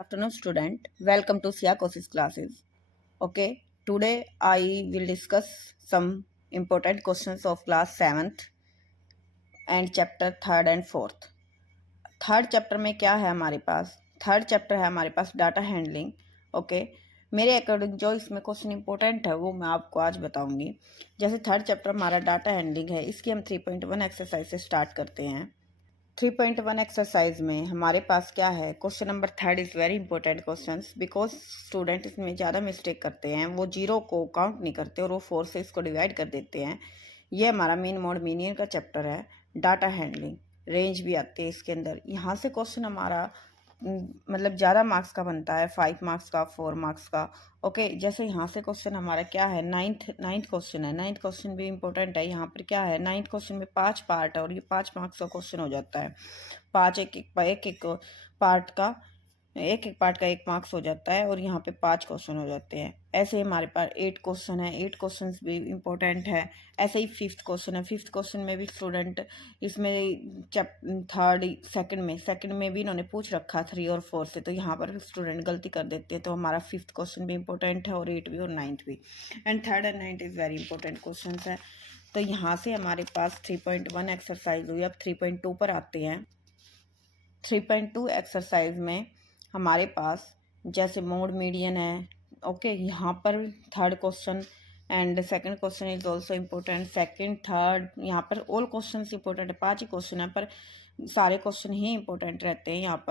Afternoon student, welcome to Sia Courses classes. Okay, today I will discuss some important questions of class 7th and chapter 3rd and 4th. Third chapter में क्या है हमारे पास? Third chapter है हमारे पास data handling. Okay, मेरे according जो इसमें question important है वो मैं आपको आज बताऊंगी. जैसे थर्ड चैप्टर हमारा डाटा हैंडलिंग है, इसकी हम 3.1 एक्सरसाइज से स्टार्ट करते हैं. 3.1 एक्सरसाइज में हमारे पास क्या है? Question number third is very important question because student इसमें ज़्यादा मिस्टेक करते हैं. वो जीरो को काउंट नहीं करते और वो फोर से इसको डिवाइड कर देते हैं. ये हमारा मेन मोड मीनियन का चैप्टर है. डाटा हैंडलिंग रेंज भी आती है इसके अंदर. यहाँ से क्वेश्चन हमारा मतलब ज़्यादा मार्क्स का बनता है, 5 मार्क्स का, 4 मार्क्स का. ओके, जैसे यहाँ से क्वेश्चन हमारा क्या है, नाइन्थ क्वेश्चन है. नाइन्थ क्वेश्चन भी इंपॉर्टेंट है. यहाँ पर क्या है, नाइन्थ क्वेश्चन में 5 पार्ट है और ये 5 मार्क्स का क्वेश्चन हो जाता है. पाँच एक एक पार्ट का 1 मार्क्स हो जाता है और यहाँ पे 5 क्वेश्चन हो जाते हैं. ऐसे हमारे पास 8 क्वेश्चन है. 8 क्वेश्चन भी इम्पोर्टेंट है. ऐसे ही फिफ्थ क्वेश्चन है. फिफ्थ क्वेश्चन में भी स्टूडेंट इसमें सेकंड में भी इन्होंने पूछ रखा 3 और 4 से, तो यहाँ पर स्टूडेंट गलती कर देते हैं. तो हमारा फिफ्थ क्वेश्चन भी इम्पोर्टेंट है और 8 भी और 9th भी. And third and 9th is very important question है. तो यहाँ से हमारे पास 3.1 एक्सरसाइज हुई. अब 3.2 पर आते हैं. 3.2 एक्सरसाइज में हमारे पास जैसे मोड मीडियन है. ओके, यहाँ पर third question and second question is also important. Second third यहाँ पर ऑल क्वेश्चन इम्पोर्टेंट है. 5 ही क्वेश्चन है पर सारे क्वेश्चन ही इंपॉर्टेंट रहते हैं. यहाँ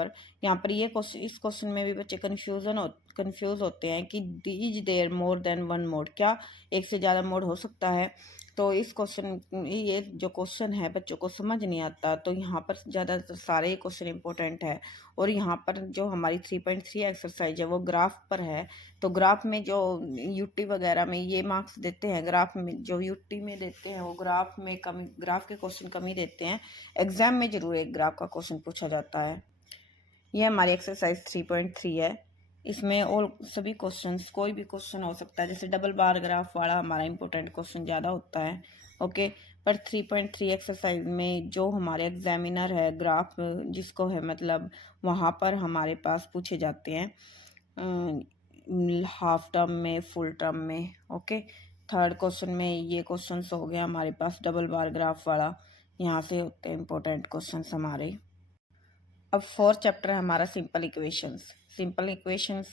पर ये क्वेश्चन, इस क्वेश्चन में भी बच्चे कंफ्यूज होते हैं कि is there more than one mode, क्या एक से ज़्यादा मोड हो सकता है. तो इस क्वेश्चन, ये जो क्वेश्चन है बच्चों को समझ नहीं आता. तो यहाँ पर ज़्यादातर सारे क्वेश्चन इंपॉर्टेंट है. और यहाँ पर जो हमारी 3.3 एक्सरसाइज है वो ग्राफ पर है. तो ग्राफ में जो यूटी वगैरह में ये मार्क्स देते हैं, ग्राफ में जो यूटी में देते हैं वो ग्राफ में कम, ग्राफ के क्वेश्चन कम ही देते हैं. एग्जाम में जरूर एक ग्राफ का क्वेश्चन पूछा जाता है. ये हमारी एक्सरसाइज 3.3 है. इसमें और सभी क्वेश्चंस, कोई भी क्वेश्चन हो सकता है. जैसे डबल बार ग्राफ वाला हमारा इंपॉर्टेंट क्वेश्चन ज़्यादा होता है. ओके, पर 3.3 एक्सरसाइज में जो हमारे एग्जामिनर है, ग्राफ जिसको है मतलब, वहाँ पर हमारे पास पूछे जाते हैं हाफ टर्म में, फुल टर्म में. ओके, थर्ड क्वेश्चन में ये क्वेश्चन हो गया हमारे पास डबल बार ग्राफ वाला. यहाँ से होते हैं इंपॉर्टेंट क्वेश्चन हमारे. अब फोर्थ चैप्टर है हमारा सिंपल इक्वेशंस. सिंपल इक्वेशंस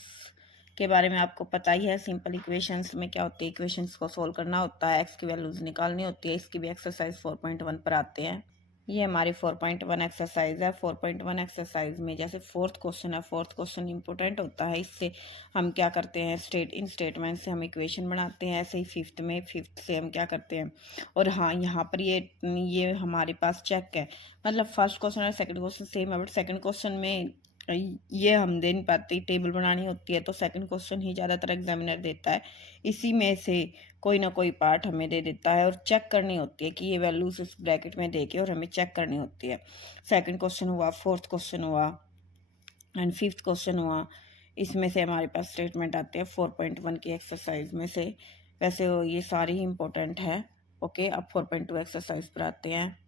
के बारे में आपको पता ही है. सिंपल इक्वेशंस में क्या होती है, इक्वेशंस को सोल्व करना होता है, एक्स की वैल्यूज निकालनी होती है. इसकी भी एक्सरसाइज 4.1 पर आते हैं. ये हमारी 4.1 एक्सरसाइज है. 4.1 एक्सरसाइज में जैसे फोर्थ क्वेश्चन है, फोर्थ क्वेश्चन इंपॉर्टेंट होता है. इससे हम क्या करते हैं, इन स्टेटमेंट से हम इक्वेशन बनाते हैं. ऐसे ही फिफ्थ से हम क्या करते हैं. और हाँ, यहाँ पर ये हमारे पास चेक है, मतलब फर्स्ट क्वेश्चन और सेकंड क्वेश्चन सेम है, बट सेकंड क्वेश्चन में ये हम दे नहीं पाते, टेबल बनानी होती है. तो सेकंड क्वेश्चन ही ज़्यादातर एग्जामिनर देता है. इसी में से कोई ना कोई पार्ट हमें दे देता है और चेक करनी होती है कि ये वैल्यूज इस ब्रैकेट में देके, और हमें चेक करनी होती है. सेकंड क्वेश्चन हुआ, फोर्थ क्वेश्चन हुआ एंड फिफ्थ क्वेश्चन हुआ. इसमें से हमारे पास स्टेटमेंट आते हैं 4.1 की एक्सरसाइज में से. वैसे ये सारी ही इंपॉर्टेंट है. ओके, अब 4.2 एक्सरसाइज पर आते हैं.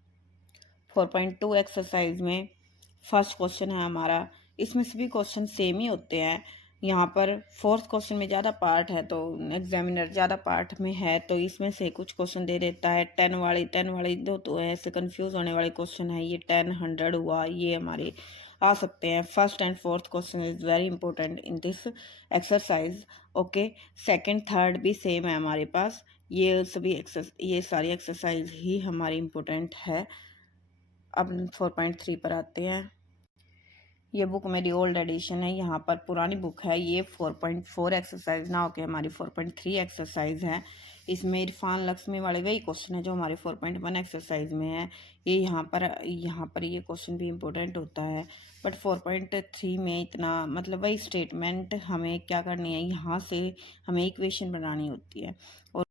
4.2 एक्सरसाइज में फर्स्ट क्वेश्चन है हमारा. इसमें सभी क्वेश्चन सेम ही होते हैं. यहाँ पर फोर्थ क्वेश्चन में ज़्यादा पार्ट है, तो एग्जामिनर ज़्यादा पार्ट में है तो इसमें से कुछ क्वेश्चन दे देता है. 10 वाली दो तो ऐसे कंफ्यूज होने वाले क्वेश्चन है. ये 10, 100 हुआ, ये हमारे आ सकते हैं. First and fourth question is very important in this exercise. Okay, second third भी सेम है हमारे पास. ये सारी एक्सरसाइज ही हमारी इम्पोर्टेंट है. अब 4.3 पर आते हैं. ये बुक मेरी ओल्ड एडिशन है, यहाँ पर पुरानी बुक है. ये 4.4 एक्सरसाइज ना होकर हमारी 4.3 एक्सरसाइज है. इसमें इरफान लक्ष्मी वाले वही क्वेश्चन है जो हमारे 4.1 एक्सरसाइज में है. ये यहाँ पर ये क्वेश्चन भी इम्पोर्टेंट होता है. बट 4.3 में इतना मतलब वही स्टेटमेंट हमें क्या करनी है, यहाँ से हमें इक्वेशन बनानी होती है. और